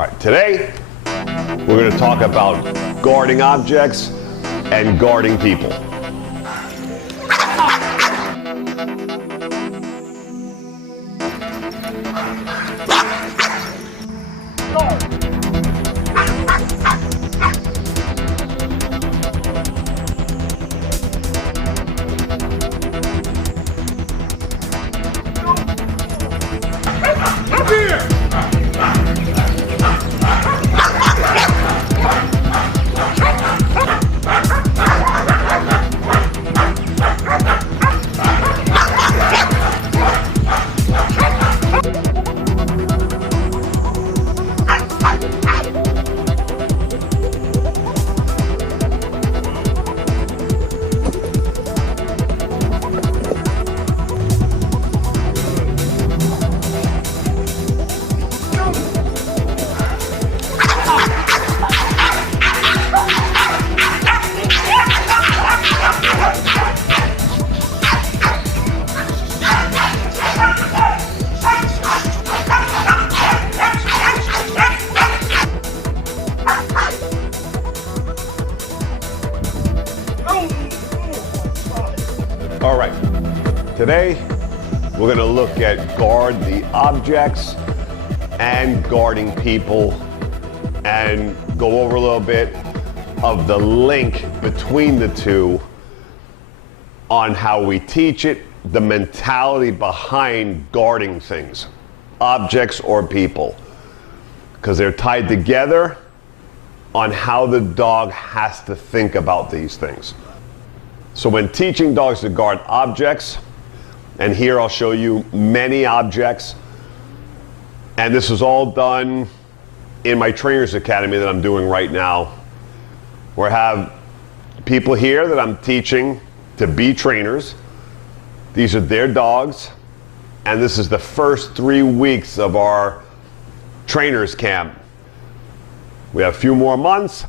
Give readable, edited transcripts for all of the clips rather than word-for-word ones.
All right, today we're going to talk about guarding objects and guarding people. All right, today we're going to look at guard the objects and guarding people and go over a little bit of the link between the two on how we teach it, the mentality behind guarding things, objects or people, because they're tied together on how the dog has to think about these things. So when teaching dogs to guard objects, and here I'll show you many objects, and this is all done in my Trainers Academy that I'm doing right now, where I have people here that I'm teaching to be trainers. These are their dogs, and this is the first 3 weeks of our trainers camp. We have a few more months,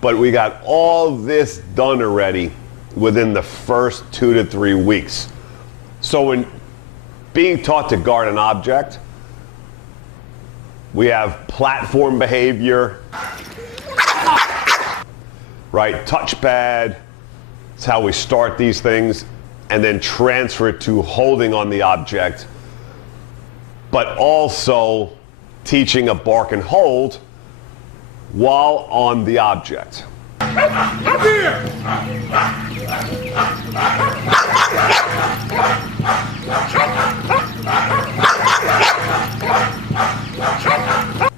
but we got all this done already within the first 2 to 3 weeks. So when being taught to guard an object, we have platform behavior, right? Touchpad, it's how we start these things, and then transfer it to holding on the object, but also teaching a bark and hold while on the object. Come here!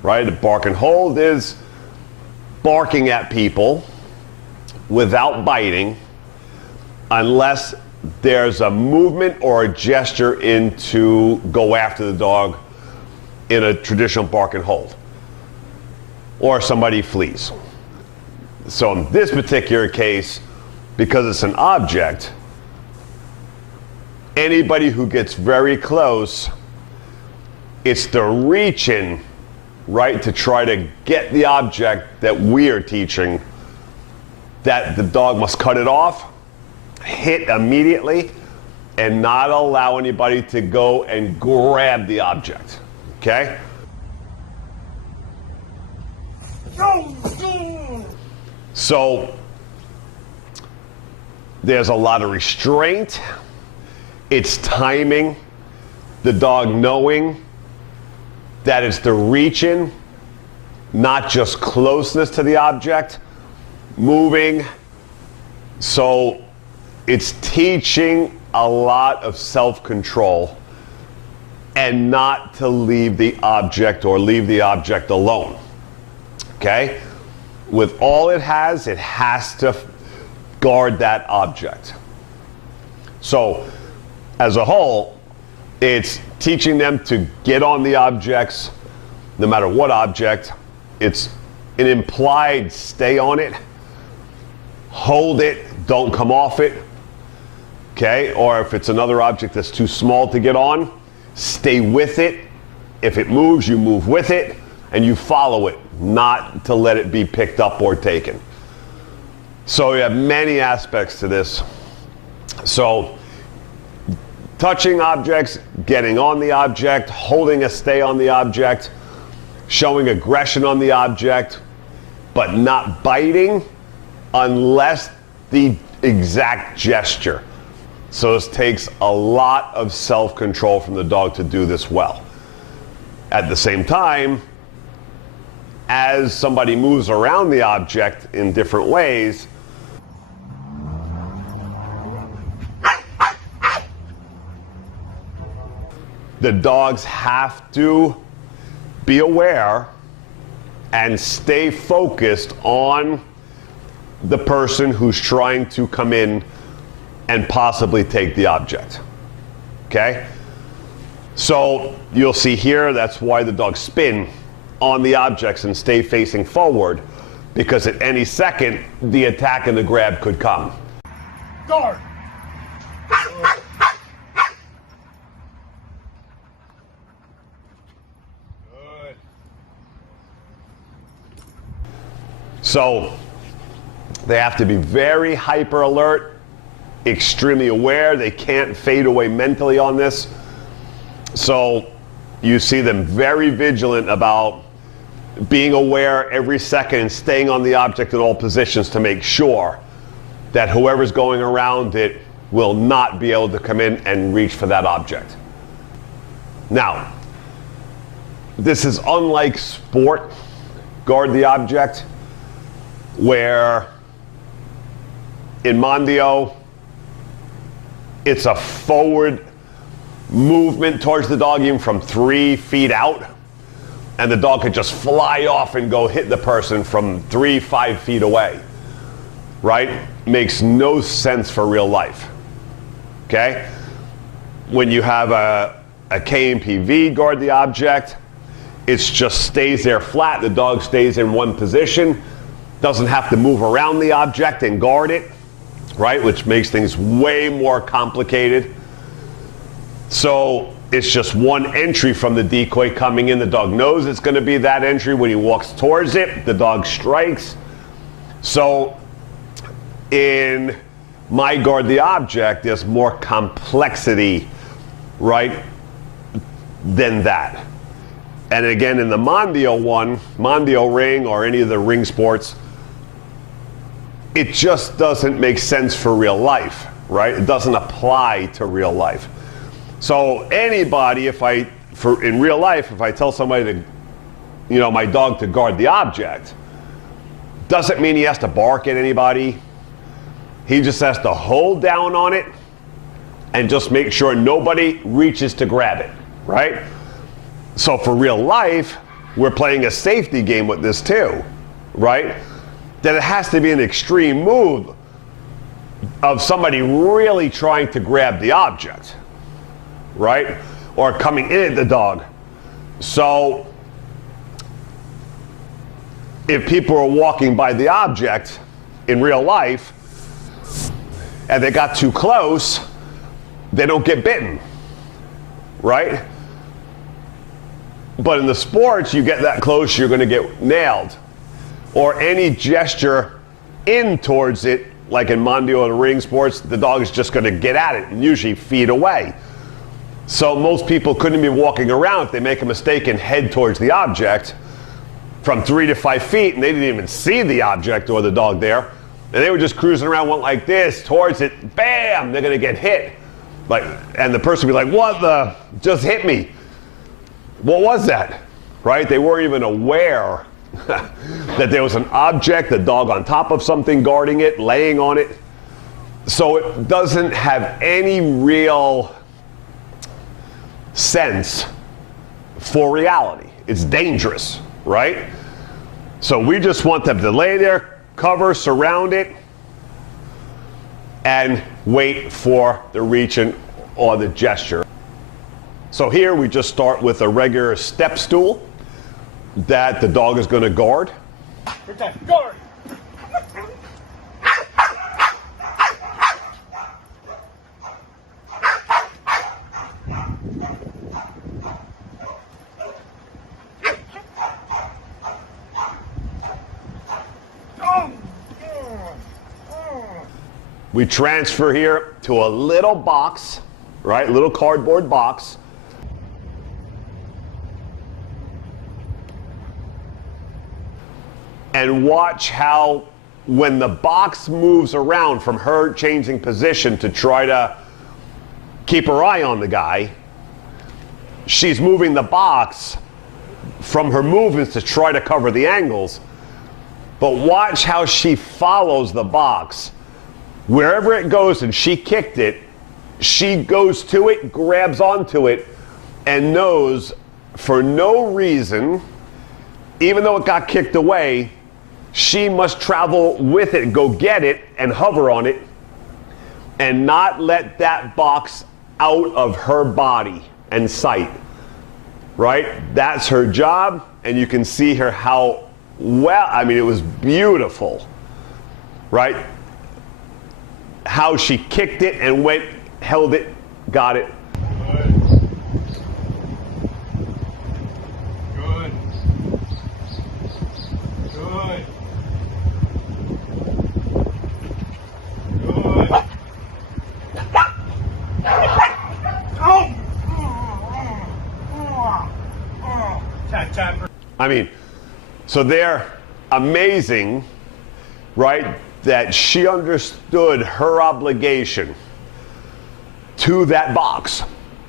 Right, the bark and hold is barking at people without biting unless there's a movement or a gesture to go after the dog in a traditional bark and hold, or somebody flees. So in this particular case, because it's an object, anybody who gets very close, it's the reach-in, right, to try to get the object that we are teaching, that the dog must cut it off, hit immediately, and not allow anybody to go and grab the object, okay? So there's a lot of restraint. It's timing, the dog knowing that it's the reach-in, not just closeness to the object, moving. So it's teaching a lot of self-control and not to leave the object or leave the object alone, okay? With all it has to guard that object. So as a whole, it's teaching them to get on the objects, no matter what object. It's an implied stay on it, hold it, don't come off it, okay? Or if it's another object that's too small to get on, stay with it. If it moves, you move with it, and you follow it, not to let it be picked up or taken. So you have many aspects to this. So touching objects, getting on the object, holding a stay on the object, showing aggression on the object, but not biting unless the exact gesture. So this takes a lot of self-control from the dog to do this well. At the same time, as somebody moves around the object in different ways, the dogs have to be aware and stay focused on the person who's trying to come in and possibly take the object. Okay? So you'll see here, that's why the dogs spin on the objects and stay facing forward, because at any second, the attack and the grab could come. Guard! Good. So they have to be very hyper alert, extremely aware. They can't fade away mentally on this. So you see them very vigilant about being aware every second and staying on the object in all positions to make sure that whoever's going around it will not be able to come in and reach for that object. Now, this is unlike sport, guard the object, where in Mondio, it's a forward movement towards the dog, even from 3 feet out, and the dog could just fly off and go hit the person from 3-5 feet away, right? Makes no sense for real life, okay? When you have a KMPV guard the object, it just stays there flat. The dog stays in one position, doesn't have to move around the object and guard it, right? Which makes things way more complicated. So it's just one entry from the decoy coming in. The dog knows it's going to be that entry. When he walks towards it, the dog strikes. So in my guard the object, there's more complexity, right, than that. And again, in the Mondio one, Mondio ring or any of the ring sports, it just doesn't make sense for real life, right? It doesn't apply to real life. So anybody, in real life, if I tell somebody to, my dog to guard the object, doesn't mean he has to bark at anybody. He just has to hold down on it and just make sure nobody reaches to grab it, right? So for real life, we're playing a safety game with this too, right? That it has to be an extreme move of somebody really trying to grab the object, right? Or coming in at the dog. So if people are walking by the object in real life and they got too close, they don't get bitten, right? But in the sports, you get that close, you're going to get nailed. Or any gesture in towards it, like in Mondio or the ring sports, the dog is just going to get at it, and usually feet away. So most people couldn't be walking around if they make a mistake and head towards the object from 3 to 5 feet, and they didn't even see the object or the dog there, and they were just cruising around, went like this towards it, bam, they're going to get hit. And the person would be like, what the, just hit me. What was that, right? They weren't even aware that there was an object, a dog on top of something, guarding it, laying on it. So it doesn't have any real sense for reality. It's dangerous, right? So we just want them to lay there, cover, surround it, and wait for the reach or the gesture. So here we just start with a regular step stool that the dog is going to guard. Protect. Guard! We transfer here to a little box, right? Little cardboard box. And watch how when the box moves around from her changing position to try to keep her eye on the guy, she's moving the box from her movements to try to cover the angles. But watch how she follows the box. Wherever it goes, and she kicked it, she goes to it, grabs onto it, and knows for no reason, even though it got kicked away, she must travel with it, go get it, and hover on it, and not let that box out of her body and sight. Right? That's her job, and you can see her how well, I mean, it was beautiful. Right? How she kicked it and went, held it, got it. Good. Good. Good. Good. Oh! Tap, tap. I mean, so they're amazing, right? That she understood her obligation to that box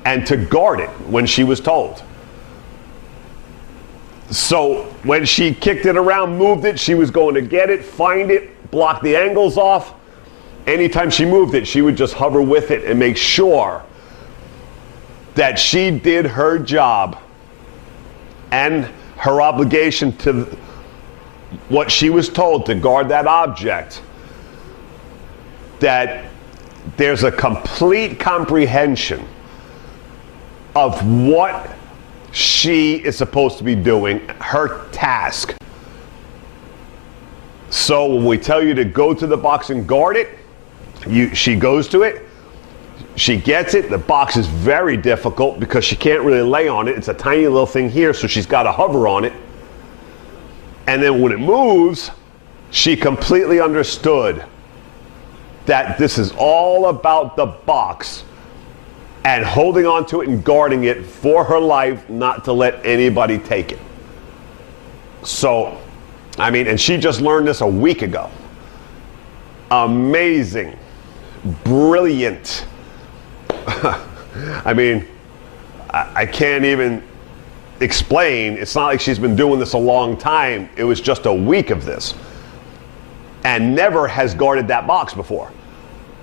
and to guard it when she was told. So when she kicked it around, moved it, she was going to get it, find it, block the angles off. Anytime she moved it, she would just hover with it and make sure that she did her job and her obligation to what she was told to guard that object, that there's a complete comprehension of what she is supposed to be doing, her task. So when we tell you to go to the box and guard it, she goes to it, she gets it. The box is very difficult because she can't really lay on it. It's a tiny little thing here, so she's got to hover on it. And then when it moves, she completely understood that this is all about the box and holding on to it and guarding it for her life, not to let anybody take it. So, I mean, and she just learned this a week ago. Amazing, brilliant. I mean, I can't even explain. It's not like she's been doing this a long time. It was just a week of this. And never has guarded that box before,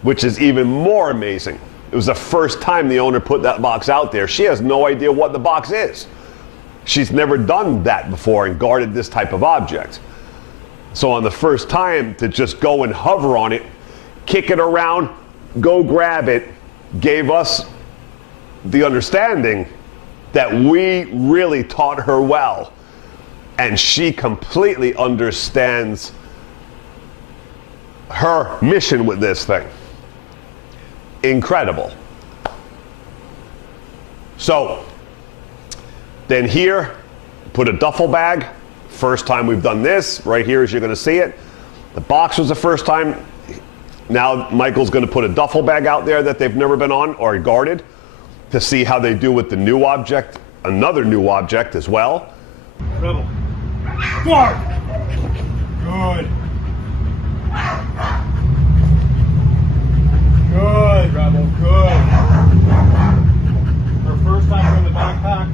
which is even more amazing. It was the first time the owner put that box out there. She has no idea what the box is. She's never done that before and guarded this type of object. So on the first time, to just go and hover on it, kick it around, go grab it, gave us the understanding that we really taught her well. And she completely understands her mission with this thing. Incredible. So, then here, put a duffel bag. First time we've done this, right here as you're gonna see it. The box was the first time. Now Michael's gonna put a duffel bag out there that they've never been on or guarded to see how they do with the new object, another new object as well. Rebel. Guard. Good. Good, Rebel. Good. Her first time from the backpack.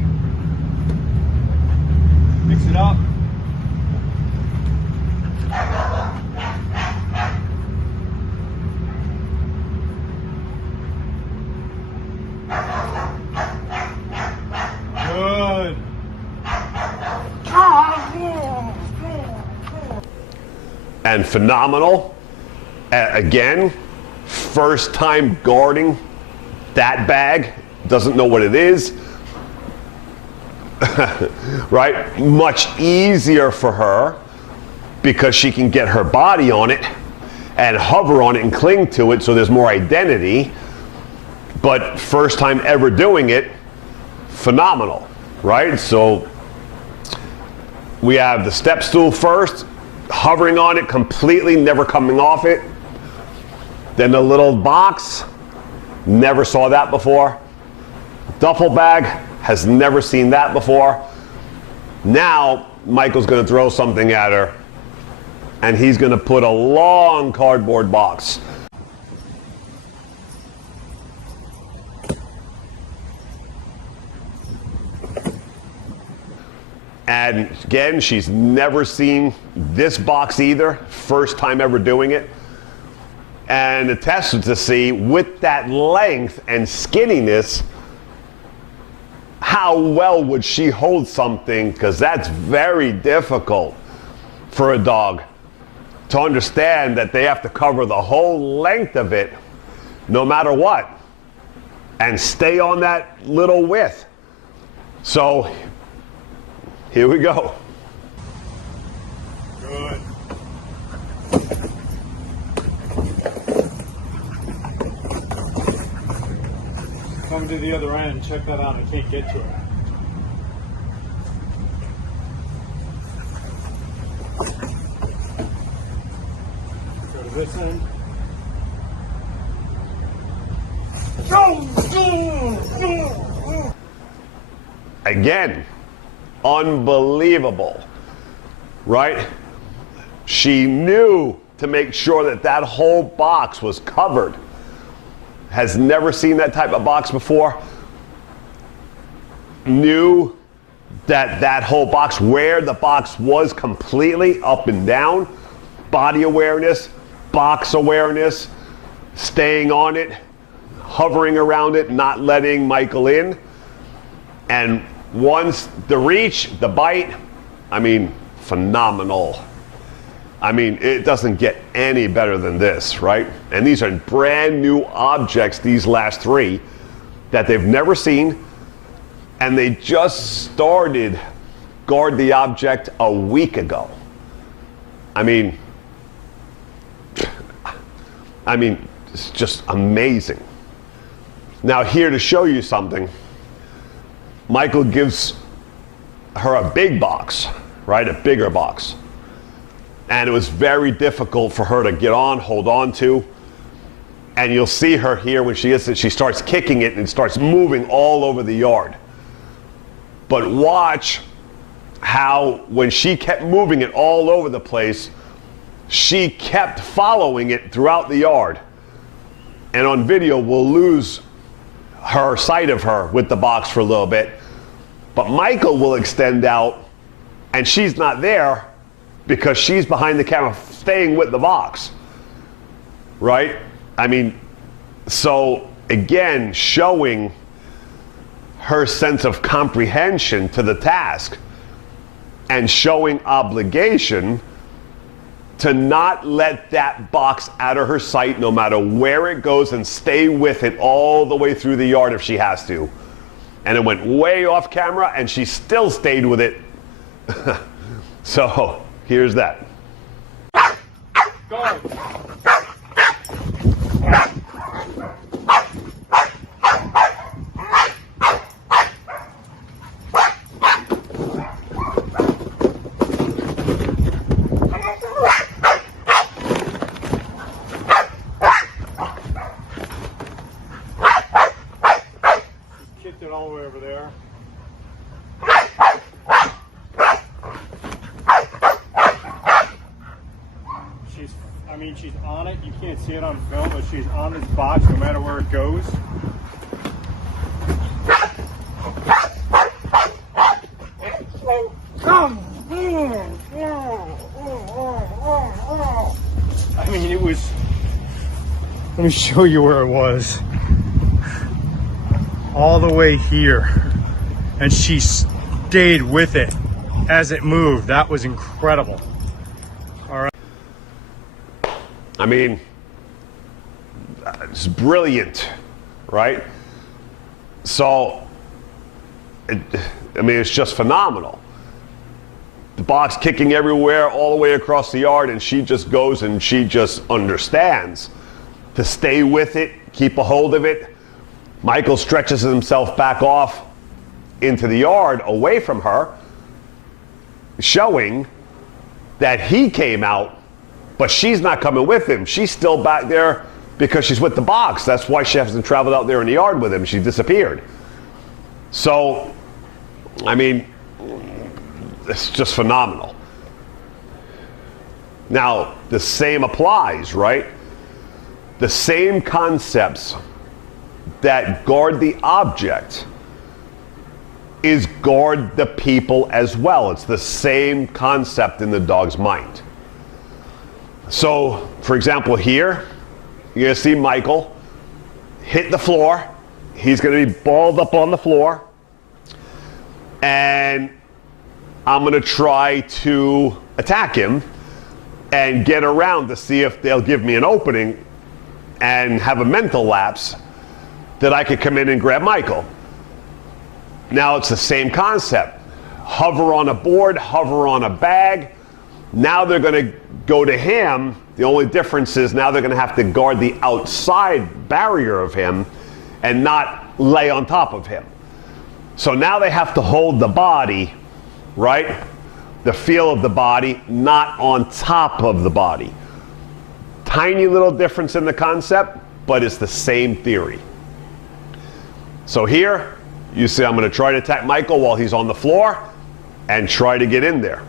Mix it up. Good. And phenomenal. Again, first time guarding that bag, doesn't know what it is. Right? Much easier for her because she can get her body on it and hover on it and cling to it, so there's more identity. But first time ever doing it, phenomenal, right? So we have the step stool first, hovering on it completely, never coming off it. Then the little box, never saw that before. Duffel bag, has never seen that before. Now, Michael's gonna throw something at her and he's going to put a long cardboard box. And again, she's never seen this box either. First time ever doing it. And the test was to see, with that length and skinniness, how well would she hold something, because that's very difficult for a dog to understand that they have to cover the whole length of it no matter what and stay on that little width. So here we go. Good. Come to the other end and check that out. I can't get to it. Go to this end. Again, unbelievable, right? She knew to make sure that that whole box was covered. Has never seen that type of box before. Knew that that whole box, where the box was completely up and down, body awareness, box awareness, staying on it, hovering around it, not letting Michael in. And once the reach, the bite, I mean, phenomenal. I mean, it doesn't get any better than this, right? And these are brand new objects, these last three, that they've never seen. And they just started Guard the Object a week ago. I mean, it's just amazing. Now, here to show you something, Michael gives her a big box, right? A bigger box. And it was very difficult for her to get on, hold on to. And you'll see her here when she gets it, she starts kicking it and it starts moving all over the yard. But watch how when she kept moving it all over the place, she kept following it throughout the yard. And on video, we'll lose her sight of her with the box for a little bit. But Michael will extend out and she's not there because she's behind the camera staying with the box, right? I mean, so again, showing her sense of comprehension to the task and showing obligation to not let that box out of her sight no matter where it goes and stay with it all the way through the yard if she has to. And it went way off camera and she still stayed with it. So here's that. Go. Kicked it all the way over there. She's on it. You can't see it on film, but she's on this box no matter where it goes. I mean, it was, let me show you where it was. All the way here. And she stayed with it as it moved. That was incredible. All right. I mean, it's brilliant, right? So, it's just phenomenal. The box kicking everywhere, all the way across the yard, and she just goes and she just understands to stay with it, keep a hold of it. Michael stretches himself back off into the yard away from her, showing that he came out, but she's not coming with him. She's still back there because she's with the box. That's why she hasn't traveled out there in the yard with him. She disappeared. So, I mean, it's just phenomenal. Now, the same applies, right? The same concepts that guard the object is guard the people as well. It's the same concept in the dog's mind. So, for example, here, you're going to see Michael hit the floor. He's going to be balled up on the floor. And I'm going to try to attack him and get around to see if they'll give me an opening and have a mental lapse that I could come in and grab Michael. Now it's the same concept. Hover on a board, hover on a bag. Now they're going to go to him. The only difference is now they're going to have to guard the outside barrier of him and not lay on top of him. So now they have to hold the body, right? The feel of the body, not on top of the body. Tiny little difference in the concept, but it's the same theory. So here, you see I'm going to try to attack Michael while he's on the floor and try to get in there.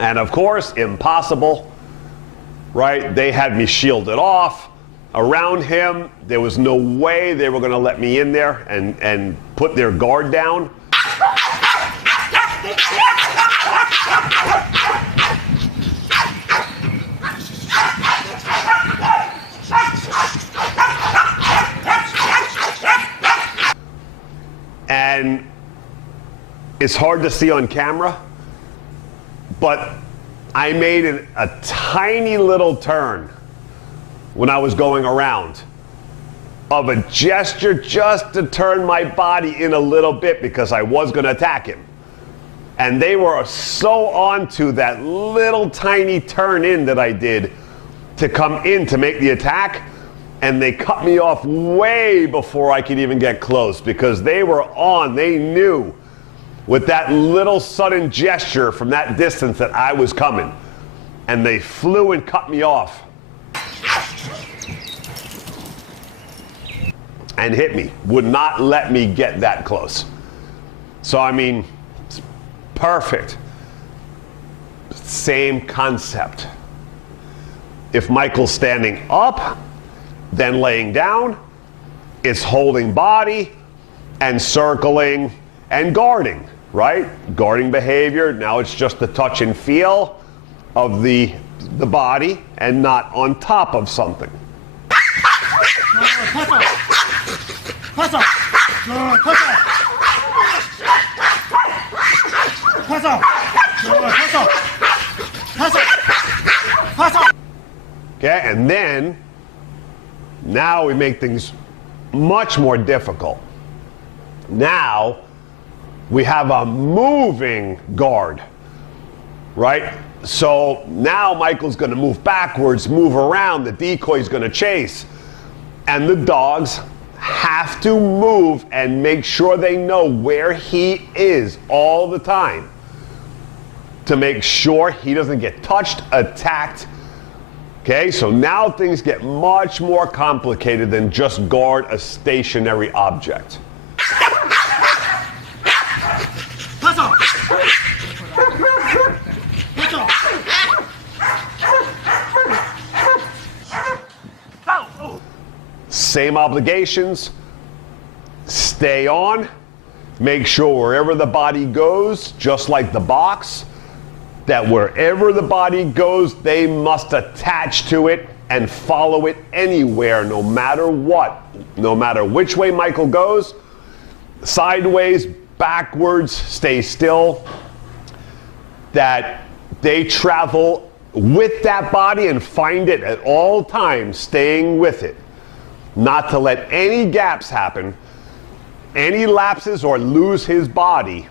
And of course, impossible, right? They had me shielded off around him. There was no way they were going to let me in there and put their guard down. And it's hard to see on camera, but I made a tiny little turn when I was going around of a gesture just to turn my body in a little bit because I was going to attack him. And they were so onto that little tiny turn in that I did to come in to make the attack, and they cut me off way before I could even get close because they were on. They knew with that little sudden gesture from that distance that I was coming, and they flew and cut me off and hit me, would not let me get that close. So I mean, it's perfect. Same concept. If Michael's standing up, then laying down, it's holding body and circling and guarding, right? Guarding behavior. Now it's just the touch and feel of the body and not on top of something. Okay, and then now we make things much more difficult. Now we have a moving guard, right? So now Michael's going to move backwards, move around, the decoy's going to chase, and the dogs have to move and make sure they know where he is all the time to make sure he doesn't get touched, attacked. Okay, so now things get much more complicated than just guard a stationary object. Same obligations. Stay on. Make sure wherever the body goes, just like the box, that wherever the body goes, they must attach to it and follow it anywhere, no matter what. No matter which way Michael goes, sideways, backwards, stay still. That they travel with that body and find it at all times, staying with it. Not to let any gaps happen, any lapses, or lose his body,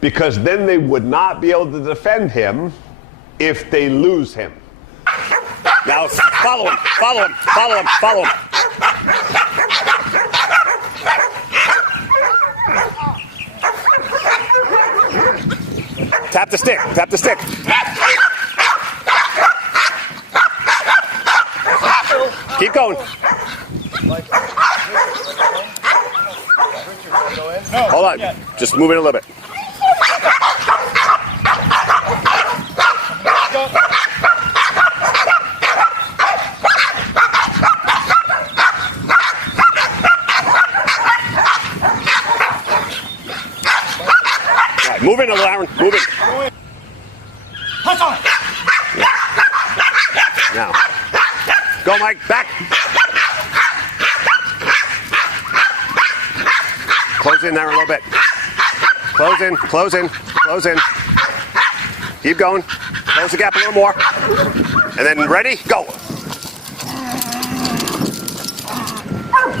because then they would not be able to defend him if they lose him. Now follow him, follow him, follow him, follow him. Tap the stick. Tap the stick. Keep going. Hold on. Just move it a little bit. Right, move in a little, Aaron. Move it. Yeah. Now. Go, Mike. Back. Close in there a little bit. Close in, close in, close in. Keep going. Close the gap a little more. And then ready? Go.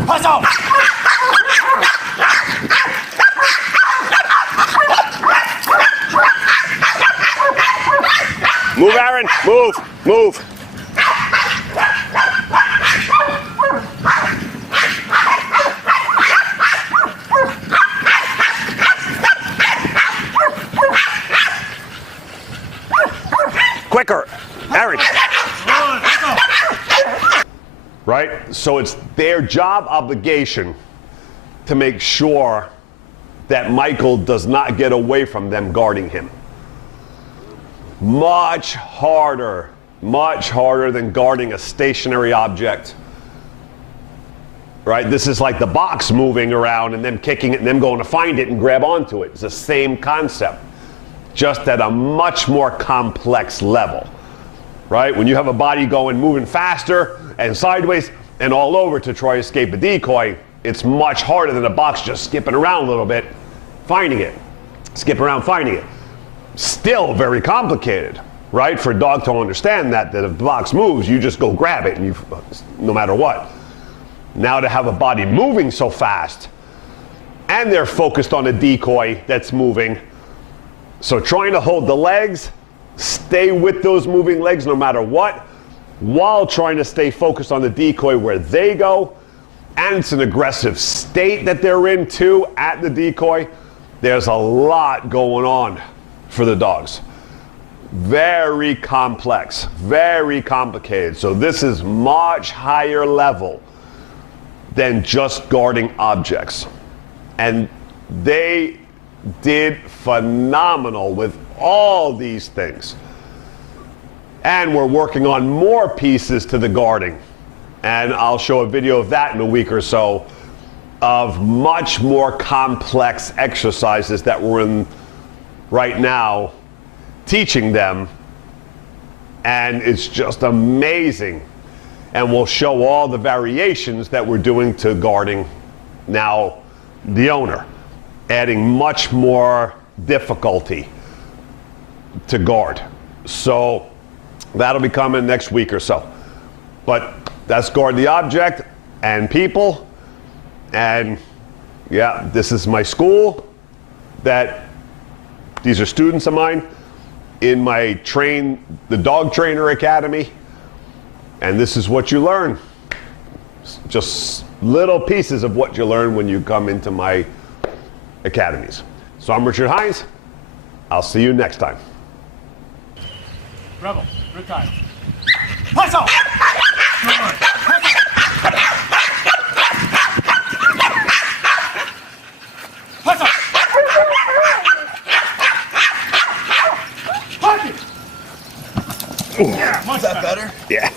Pass out. Move, Aaron. Move. Move. Quicker. Aaron. Right? So it's their job obligation to make sure that Michael does not get away from them guarding him. Much harder than guarding a stationary object. Right? This is like the box moving around and them kicking it and them going to find it and grab onto it. It's the same concept, just at a much more complex level. Right? When you have a body moving faster and sideways and all over to try to escape a decoy, it's much harder than a box just skipping around a little bit, finding it. Skip around finding it. Still very complicated, right? For a dog to understand that if the box moves, you just go grab it, and no matter what. Now to have a body moving so fast, and they're focused on a decoy that's moving, so trying to hold the legs, stay with those moving legs no matter what, while trying to stay focused on the decoy where they go, and it's an aggressive state that they're in too at the decoy. There's a lot going on for the dogs. Very complex, very complicated. So this is much higher level than just guarding objects. And they did phenomenal with all these things. And we're working on more pieces to the guarding. And I'll show a video of that in a week or so, of much more complex exercises that we're in right now teaching them, and it's just amazing. And we'll show all the variations that we're doing to guarding now the owner, adding much more difficulty to guard. So that'll be coming next week or so. But that's guard the object and people. And yeah, this is my school. These are students of mine in my the Dog Trainer Academy. And this is what you learn. Just little pieces of what you learn when you come into my academies. So I'm Richard Hines. I'll see you next time. Rebel, good time. Pass out. Pass out. Yeah, much better. Yeah.